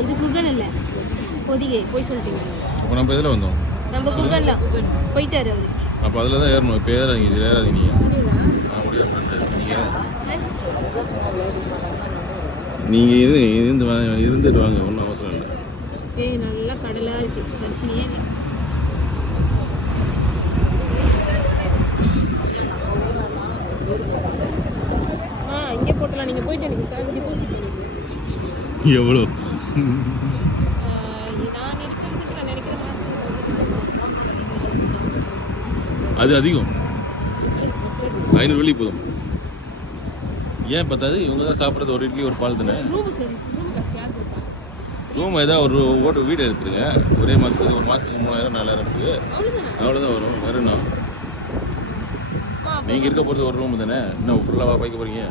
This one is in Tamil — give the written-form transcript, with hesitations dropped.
இது குகன் இல்லை, பொதிகை. போய் சொல்லிட்டீங்க. அப்போ நம்ம இதில் வந்தோம், நம்ம குகன்ல போயிட்டாரு அவரு. அப்போ அதில் தான் ஏறணும். இப்போ ஏறாதீங்க, இதில் ஏறாதீங்க. நீங்கள் இருந்துட்டு வாங்க, ஒன்றும் அவசரம் இல்லை. ஏய் நல்லா கடலாக இருக்குது, பிரச்சனையே இல்லை. இங்கே போட்டலாம். நீங்கள் போயிட்டு எனக்கு டிபாசிட் பண்ணிடுங்க. எவ்வளோ? நான் இருக்கிறதுக்கு நான் நினைக்கிற மாதத்துக்கு அது அதிகம், 500 வெள்ளி போதும். ஏன் பத்தாது? இவங்க தான் சாப்பிட்றது ஒரு இட்லி ஒரு பால் தானே. ரூம் சர்வீஸ், ரூம் காசு யார் கொடுப்பா? ரூம் ஏதாவது ஒரு வீடு எடுத்துருங்க. ஒரே மாதத்துக்கு, ஒரு மாதத்துக்கு 3000 4000 அவ்வளோதான் வரும். வேறுண்ணா நீங்கள் இருக்க போகிறது ஒரு ரூம் தானே. இன்னும் ஃபுல்லாக பாய்க்க போகிறீங்க.